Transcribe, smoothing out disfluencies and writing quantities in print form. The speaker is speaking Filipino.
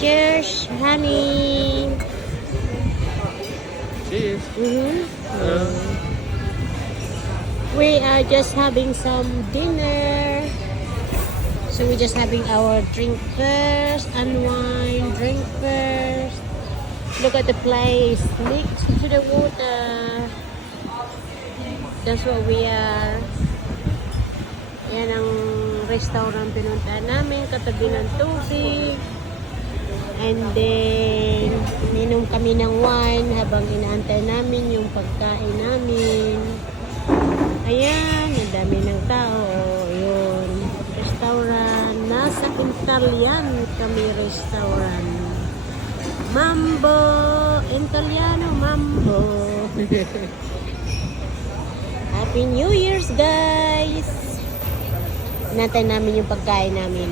Cheers, honey. Cheers. We are just having some dinner. So we're just having our drink first, unwind, drink first. Look at the place next to the water. That's what we are. Yan ang restaurant pinuntahan namin, katabi ng tubig. And then, minom kami ng wine habang inaantay namin yung pagkain namin. Ayan, ang dami ng tao. Yun, restaurant. Nasa Italian kami restaurant. Mambo! Italiano Mambo! Happy New Year's, guys! Inantay namin yung pagkain namin.